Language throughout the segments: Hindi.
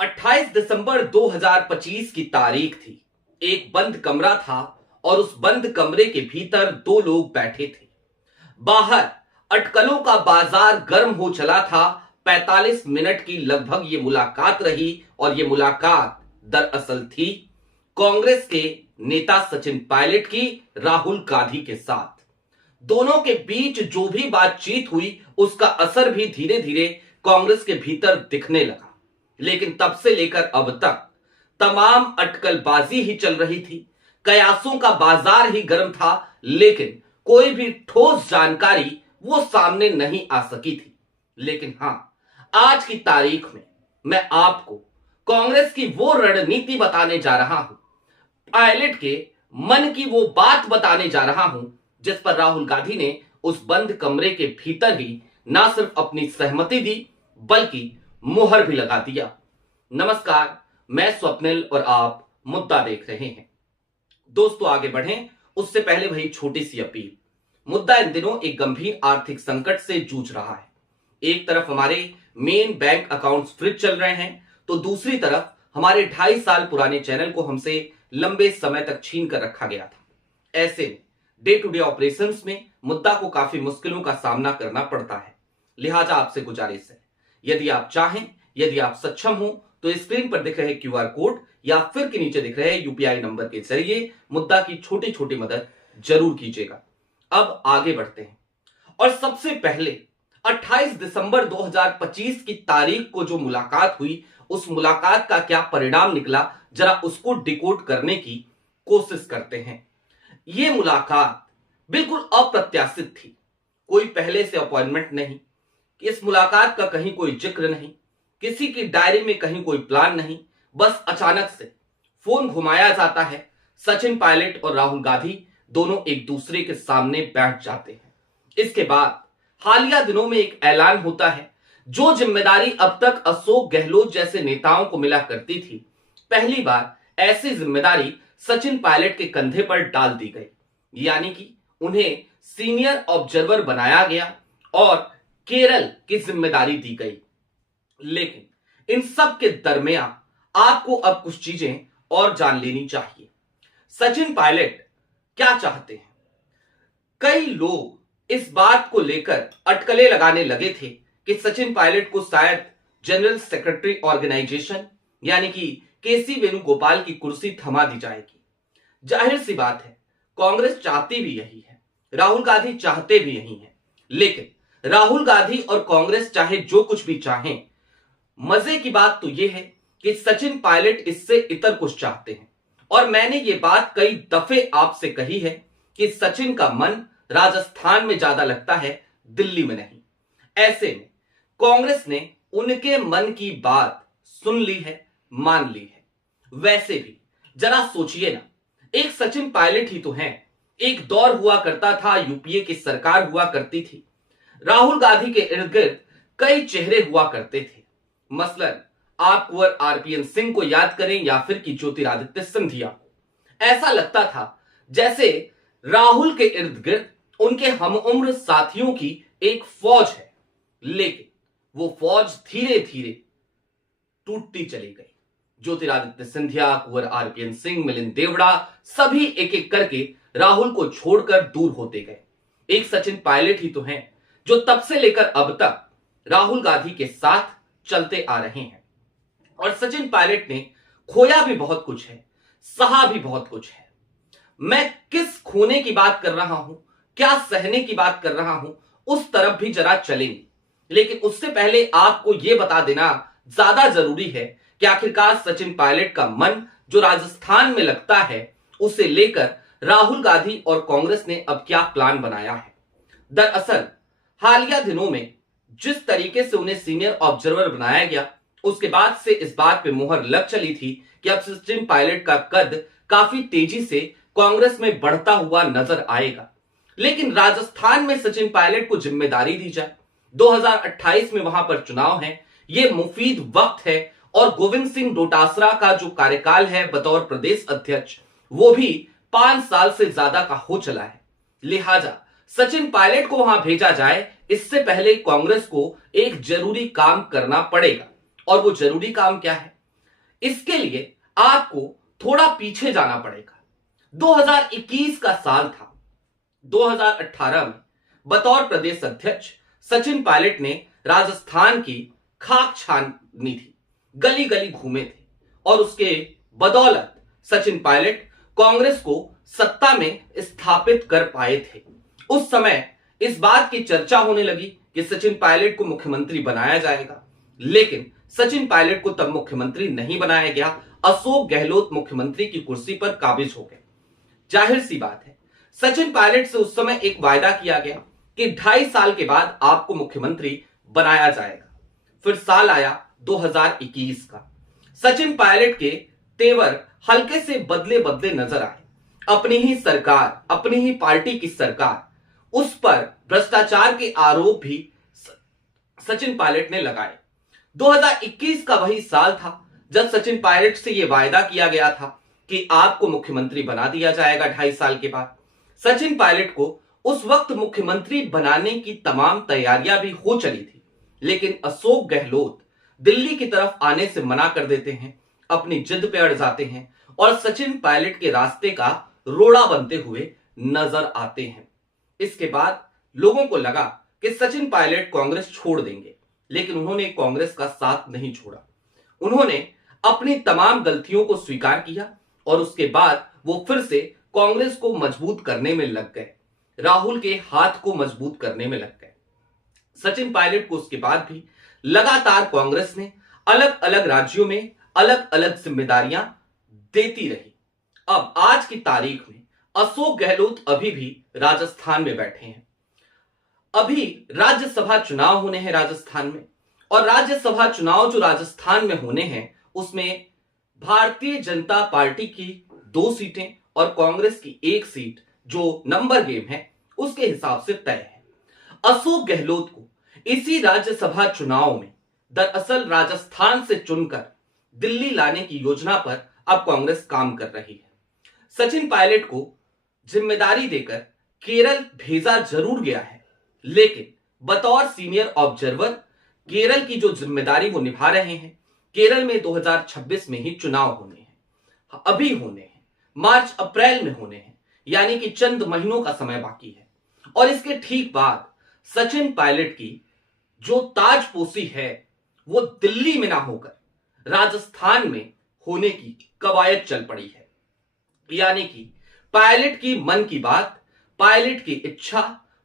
28 दिसंबर 2025 की तारीख थी। एक बंद कमरा था और उस बंद कमरे के भीतर दो लोग बैठे थे। बाहर अटकलों का बाजार गर्म हो चला था। 45 मिनट की लगभग ये मुलाकात रही और ये मुलाकात दरअसल थी कांग्रेस के नेता सचिन पायलट की राहुल गांधी के साथ। दोनों के बीच जो भी बातचीत हुई उसका असर भी धीरे धीरे कांग्रेस के भीतर दिखने लगा। लेकिन तब से लेकर अब तक तमाम अटकलबाजी ही चल रही थी, कयासों का बाजार ही गर्म था, लेकिन कोई भी ठोस जानकारी वो सामने नहीं आ सकी थी। लेकिन हां, आज की तारीख में मैं आपको कांग्रेस की वो रणनीति बताने जा रहा हूं, पायलट के मन की वो बात बताने जा रहा हूं जिस पर राहुल गांधी ने उस बंद कमरे के भीतर ही ना सिर्फ अपनी सहमति दी बल्कि मुहर भी लगा दिया। नमस्कार, मैं स्वप्निल और आप मुद्दा देख रहे हैं। दोस्तों, आगे बढ़ें उससे पहले वही छोटी सी अपील। मुद्दा इन दिनों एक गंभीर आर्थिक संकट से जूझ रहा है। एक तरफ हमारे मेन बैंक अकाउंट्स फ्रीज चल रहे हैं, तो दूसरी तरफ हमारे 2.5 साल पुराने चैनल को हमसे लंबे समय तक छीन कर रखा गया था। ऐसे में डे टू डे ऑपरेशंस में मुद्दा को काफी मुश्किलों का सामना करना पड़ता है। लिहाजा आपसे गुजारिश है, यदि आप चाहें, यदि आप सक्षम हो, तो स्क्रीन पर दिख रहे क्यूआर कोड या फिर के नीचे दिख रहे यूपीआई नंबर के जरिए मुद्दा की छोटी छोटी मदद जरूर कीजिएगा। अब आगे बढ़ते हैं और सबसे पहले 28 दिसंबर 2025 की तारीख को जो मुलाकात हुई, उस मुलाकात का क्या परिणाम निकला, जरा उसको डिकोड करने की कोशिश करते हैं। यह मुलाकात बिल्कुल अप्रत्याशित थी। कोई पहले से अपॉइंटमेंट नहीं, इस मुलाकात का कहीं कोई जिक्र नहीं, किसी की डायरी में कहीं कोई प्लान नहीं। बस अचानक से फोन घुमाया जाता है, सचिन पायलट और राहुल गांधी दोनों एक दूसरे के सामने बैठ जाते हैं। इसके बाद हालिया दिनों में एक ऐलान होता है। जो जिम्मेदारी अब तक अशोक गहलोत जैसे नेताओं को मिला करती थी, पहली बार ऐसी जिम्मेदारी सचिन पायलट के कंधे पर डाल दी गई। यानी कि उन्हें सीनियर ऑब्जर्वर बनाया गया और केरल की जिम्मेदारी दी गई। लेकिन इन सब के दरमियान आपको अब कुछ चीजें और जान लेनी चाहिए। सचिन पायलट क्या चाहते हैं? कई लोग इस बात को लेकर अटकलें लगाने लगे थे कि सचिन पायलट को शायद जनरल सेक्रेटरी ऑर्गेनाइजेशन यानी कि केसी वेणुगोपाल की कुर्सी थमा दी जाएगी। जाहिर सी बात है, कांग्रेस चाहती भी यही है, राहुल गांधी चाहते भी यही है। लेकिन राहुल गांधी और कांग्रेस चाहे जो कुछ भी चाहें, मजे की बात तो यह है कि सचिन पायलट इससे इतर कुछ चाहते हैं। और मैंने ये बात कई दफे आपसे कही है कि सचिन का मन राजस्थान में ज्यादा लगता है, दिल्ली में नहीं। ऐसे में कांग्रेस ने उनके मन की बात सुन ली है, मान ली है। वैसे भी जरा सोचिए ना, एक सचिन पायलट ही तो हैं। एक दौर हुआ करता था, यूपीए की सरकार हुआ करती थी, राहुल गांधी के इर्द गिर्द कई चेहरे हुआ करते थे। मसलन आप कुंवर आरपीएन सिंह को याद करें या फिर कि ज्योतिरादित्य सिंधिया को। ऐसा लगता था जैसे राहुल के इर्द गिर्द उनके हमउम्र साथियों की एक फौज है। लेकिन वो फौज धीरे धीरे टूटती चली गई। ज्योतिरादित्य सिंधिया, कुंवर आरपीएन सिंह, मिलिंद देवड़ा सभी एक एक करके राहुल को छोड़कर दूर होते गए। एक सचिन पायलट ही तो हैं जो तब से लेकर अब तक राहुल गांधी के साथ चलते आ रहे हैं। और सचिन पायलट ने खोया भी बहुत कुछ है, सहा भी बहुत कुछ है। मैं किस खोने की बात कर रहा हूं, क्या सहने की बात कर रहा हूं, उस तरफ भी जरा चलेंगे। लेकिन उससे पहले आपको यह बता देना ज्यादा जरूरी है कि आखिरकार सचिन पायलट का मन जो राजस्थान में लगता है, उसे लेकर राहुल गांधी और कांग्रेस ने अब क्या प्लान बनाया है। दरअसल हालिया दिनों में जिस तरीके से उन्हें सीनियर ऑब्जर्वर बनाया गया, उसके बाद से इस बात पे मुहर लग चली थी कि अब सचिन पायलट का कद काफी तेजी से कांग्रेस में बढ़ता हुआ नजर आएगा। लेकिन राजस्थान में सचिन पायलट को जिम्मेदारी दी जाए, 2028 में वहां पर चुनाव है, यह मुफीद वक्त है। और गोविंद सिंह डोटासरा का जो कार्यकाल है बतौर प्रदेश अध्यक्ष, वो भी 5 साल से ज्यादा का हो चला है। लिहाजा सचिन पायलट को वहां भेजा जाए, इससे पहले कांग्रेस को एक जरूरी काम करना पड़ेगा। और वो जरूरी काम क्या है? इसके लिए आपको थोड़ा पीछे जाना पड़ेगा। 2021 का साल था। 2018 में बतौर प्रदेश अध्यक्ष सचिन पायलट ने राजस्थान की खाक छानी थी, गली गली घूमे थे और उसके बदौलत सचिन पायलट कांग्रेस को सत्ता में स्थापित कर पाए थे। उस समय इस बात की चर्चा होने लगी कि सचिन पायलट को मुख्यमंत्री बनाया जाएगा, लेकिन सचिन पायलट को तब मुख्यमंत्री नहीं बनाया गया। अशोक गहलोत मुख्यमंत्री की कुर्सी पर काबिज हो गए। जाहिर सी बात है, सचिन पायलट से उस समय एक वायदा किया गया कि 2.5 साल के बाद आपको मुख्यमंत्री बनाया जाएगा। फिर साल आया 2021 का। सचिन पायलट के तेवर हल्के से बदले बदले नजर आए। अपनी ही सरकार, अपनी ही पार्टी की सरकार, उस पर भ्रष्टाचार के आरोप भी सचिन पायलट ने लगाए। 2021 का वही साल था जब सचिन पायलट से यह वायदा किया गया था कि आपको मुख्यमंत्री बना दिया जाएगा 2.5 साल के बाद। सचिन पायलट को उस वक्त मुख्यमंत्री बनाने की तमाम तैयारियां भी हो चली थी, लेकिन अशोक गहलोत दिल्ली की तरफ आने से मना कर देते हैं, अपनी जिद पे अड़ जाते हैं और सचिन पायलट के रास्ते का रोड़ा बनते हुए नजर आते हैं। इसके बाद लोगों को लगा कि सचिन पायलट कांग्रेस छोड़ देंगे, लेकिन उन्होंने कांग्रेस का साथ नहीं छोड़ा। उन्होंने अपनी तमाम गलतियों को स्वीकार किया और उसके बाद वो फिर से कांग्रेस को मजबूत करने में लग गए, राहुल के हाथ को मजबूत करने में लग गए। सचिन पायलट को उसके बाद भी लगातार कांग्रेस ने अलग अलग राज्यों में अलग अलग जिम्मेदारियां देती रही। अब आज की तारीख में अशोक गहलोत अभी भी राजस्थान में बैठे हैं। अभी राज्यसभा चुनाव होने हैं राजस्थान में, और राज्यसभा चुनाव जो राजस्थान में होने हैं उसमें भारतीय जनता पार्टी की 2 सीटें और कांग्रेस की 1 सीट जो नंबर गेम है उसके हिसाब से तय है। अशोक गहलोत को इसी राज्यसभा चुनाव में दरअसल राजस्थान से चुनकर दिल्ली लाने की योजना पर अब कांग्रेस काम कर रही है। सचिन पायलट को जिम्मेदारी देकर केरल भेजा जरूर गया है, लेकिन बतौर सीनियर ऑब्जर्वर केरल की जो जिम्मेदारी वो निभा रहे हैं। केरल में 2026 में ही चुनाव होने हैं, अभी होने हैं, मार्च अप्रैल में होने हैं, यानी कि चंद महीनों का समय बाकी है। और इसके ठीक बाद सचिन पायलट की जो ताजपोशी है वो दिल्ली में ना होकर राजस्थान में होने की कवायद चल पड़ी है। यानी कि पायलट की मन की बात, पायलट की इच्छा,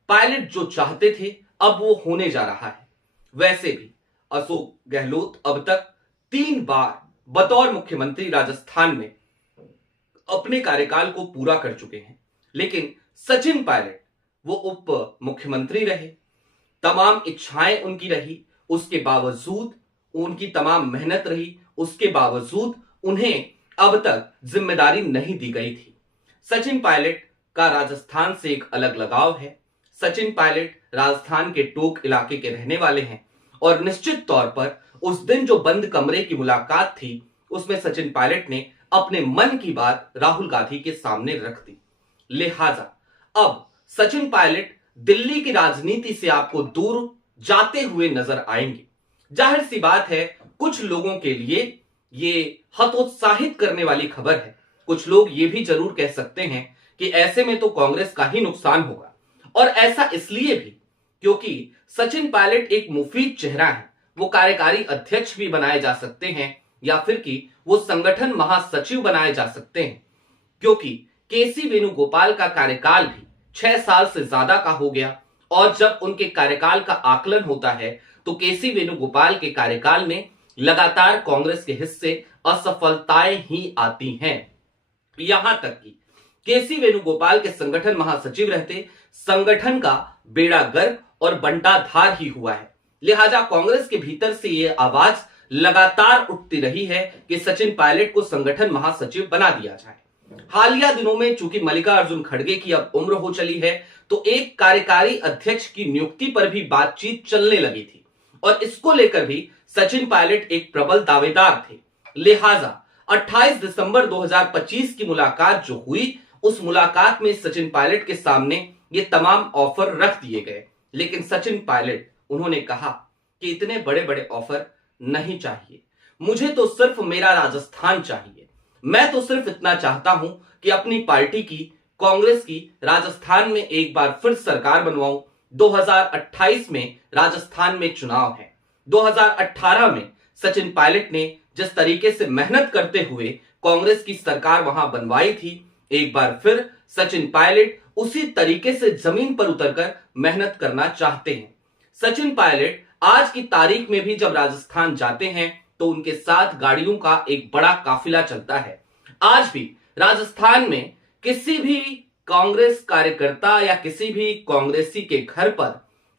पायलट जो चाहते थे अब वो होने जा रहा है। वैसे भी अशोक गहलोत अब तक 3 बार बतौर मुख्यमंत्री राजस्थान में अपने कार्यकाल को पूरा कर चुके हैं, लेकिन सचिन पायलट वो उप मुख्यमंत्री रहे, तमाम इच्छाएं उनकी रही, उसके बावजूद उनकी तमाम मेहनत रही, उसके बावजूद उन्हें अब तक जिम्मेदारी नहीं दी गई थी। सचिन पायलट का राजस्थान से एक अलग लगाव है। सचिन पायलट राजस्थान के टोक इलाके के रहने वाले हैं और निश्चित तौर पर उस दिन जो बंद कमरे की मुलाकात थी उसमें सचिन पायलट ने अपने मन की बात राहुल गांधी के सामने रख दी। लिहाजा अब सचिन पायलट दिल्ली की राजनीति से आपको दूर जाते हुए नजर आएंगे। जाहिर सी बात है, कुछ लोगों के लिए ये हतोत्साहित करने वाली खबर है। कुछ लोग ये भी जरूर कह सकते हैं कि ऐसे में तो कांग्रेस का ही नुकसान होगा, और ऐसा इसलिए भी क्योंकि सचिन पायलट एक मुफीद चेहरा है। वो कार्यकारी अध्यक्ष भी बनाए जा सकते हैं या फिर कि वो संगठन महासचिव बनाए जा सकते हैं, क्योंकि केसी वेणुगोपाल का कार्यकाल भी 6 साल से ज्यादा का हो गया। और जब उनके कार्यकाल का आकलन होता है तो केसी वेणुगोपाल के कार्यकाल में लगातार कांग्रेस के हिस्से असफलताएं ही आती हैं। यहां तक कि केसी वेणुगोपाल के संगठन महासचिव रहते संगठन का बेड़ा गर्क और बंटाधार ही हुआ है। लिहाजा कांग्रेस के भीतर से यह आवाज लगातार उठती रही है कि सचिन पायलट को संगठन महासचिव बना दिया जाए। हालिया दिनों में चूंकि मल्लिकार्जुन खड़गे की अब उम्र हो चली है तो एक कार्यकारी अध्यक्ष की नियुक्ति पर भी बातचीत चलने लगी थी, और इसको लेकर भी सचिन पायलट एक प्रबल दावेदार थे। लिहाजा 28 दिसंबर 2025 की मुलाकात जो हुई, उस मुलाकात में सचिन पायलट के सामने ये तमाम ऑफर रख दिए गए, लेकिन सचिन पायलट उन्होंने कहा कि इतने बड़े बड़े ऑफर नहीं चाहिए, मुझे तो सिर्फ मेरा राजस्थान चाहिए। मैं तो सिर्फ इतना चाहता हूं कि अपनी पार्टी की, कांग्रेस की, राजस्थान में एक बार फिर सरकार बनवाऊं। 2028 में राजस्थान में चुनाव है। 2018 में सचिन पायलट ने जिस तरीके से मेहनत करते हुए कांग्रेस की सरकार वहां बनवाई थी, एक बार फिर सचिन पायलट उसी तरीके से जमीन पर उतरकर मेहनत करना चाहते हैं। सचिन पायलट आज की तारीख में भी जब राजस्थान जाते हैं तो उनके साथ गाड़ियों का एक बड़ा काफिला चलता है। आज भी राजस्थान में किसी भी कांग्रेस कार्यकर्ता या किसी भी कांग्रेसी के घर पर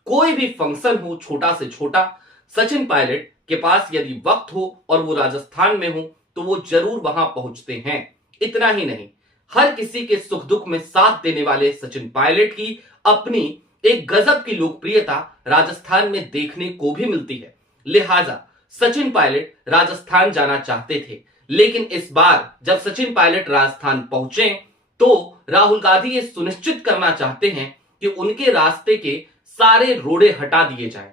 कोई भी फंक्शन हो, छोटा से छोटा, सचिन पायलट के पास यदि वक्त हो और वो राजस्थान में हो तो वो जरूर वहां पहुंचते हैं। इतना ही नहीं, हर किसी के सुख दुख में साथ देने वाले सचिन पायलट की अपनी एक गजब की लोकप्रियता राजस्थान में देखने को भी मिलती है। लिहाजा सचिन पायलट राजस्थान जाना चाहते थे, लेकिन इस बार जब सचिन पायलट राजस्थान पहुंचे तो राहुल गांधी ये सुनिश्चित करना चाहते हैं कि उनके रास्ते के सारे रोड़े हटा दिए जाएं।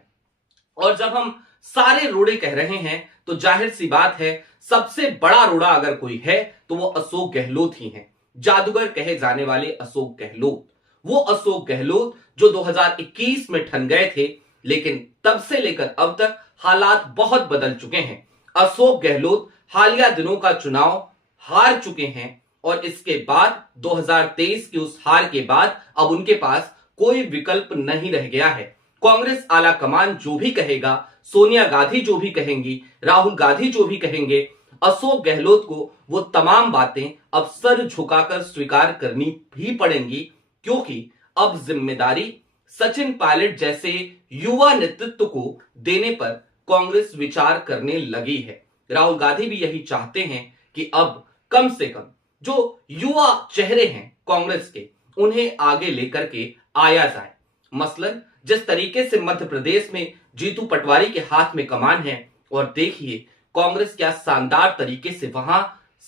और जब हम सारे रोड़े कह रहे हैं तो जाहिर सी बात है, सबसे बड़ा रोड़ा अगर कोई है तो वो अशोक गहलोत ही हैं। जादूगर कहे जाने वाले अशोक गहलोत, वो अशोक गहलोत जो 2021 में ठन गए थे, लेकिन तब से लेकर अब तक हालात बहुत बदल चुके हैं। अशोक गहलोत हालिया दिनों का चुनाव हार चुके हैं और इसके बाद 2023 की उस हार के बाद अब उनके पास कोई विकल्प नहीं रह गया है। कांग्रेस आला कमान जो भी कहेगा, सोनिया गांधी जो भी कहेंगी, राहुल गांधी जो भी कहेंगे, अशोक गहलोत को वो तमाम बातें अब सर झुकाकर स्वीकार करनी भी पड़ेंगी, क्योंकि अब जिम्मेदारी सचिन पायलट जैसे युवा नेतृत्व को देने पर कांग्रेस विचार करने लगी है। राहुल गांधी भी यही चाहते हैं कि अब कम से कम जो युवा चेहरे हैं कांग्रेस के, उन्हें आगे लेकर के आया जाए। मसलन जिस तरीके से मध्य प्रदेश में जीतू पटवारी के हाथ में कमान है, और देखिए कांग्रेस क्या शानदार तरीके से वहां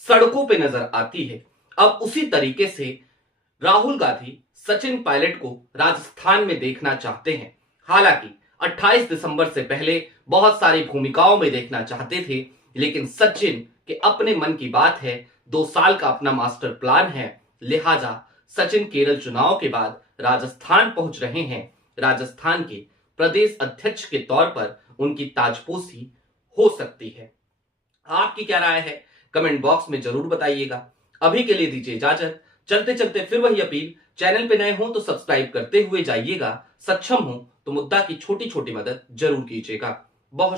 सड़कों पे नजर आती है। अब उसी तरीके से राहुल गांधी सचिन पायलट को राजस्थान में देखना चाहते हैं। हालांकि 28 दिसंबर से पहले बहुत सारी भूमिकाओं में देखना चाहते थे, लेकिन सचिन के अपने मन की बात है, 2 साल का अपना मास्टर प्लान है। लिहाजा सचिन केरल चुनाव के बाद राजस्थान पहुंच रहे हैं। राजस्थान के प्रदेश अध्यक्ष के तौर पर उनकी ताजपोशी हो सकती है। आपकी क्या राय है, कमेंट बॉक्स में जरूर बताइएगा। अभी के लिए दीजिए इजाजत। चलते चलते फिर वही अपील, चैनल पे नए हो तो सब्सक्राइब करते हुए जाइएगा, सक्षम हो तो मुद्दा की छोटी छोटी मदद जरूर कीजिएगा। बहुत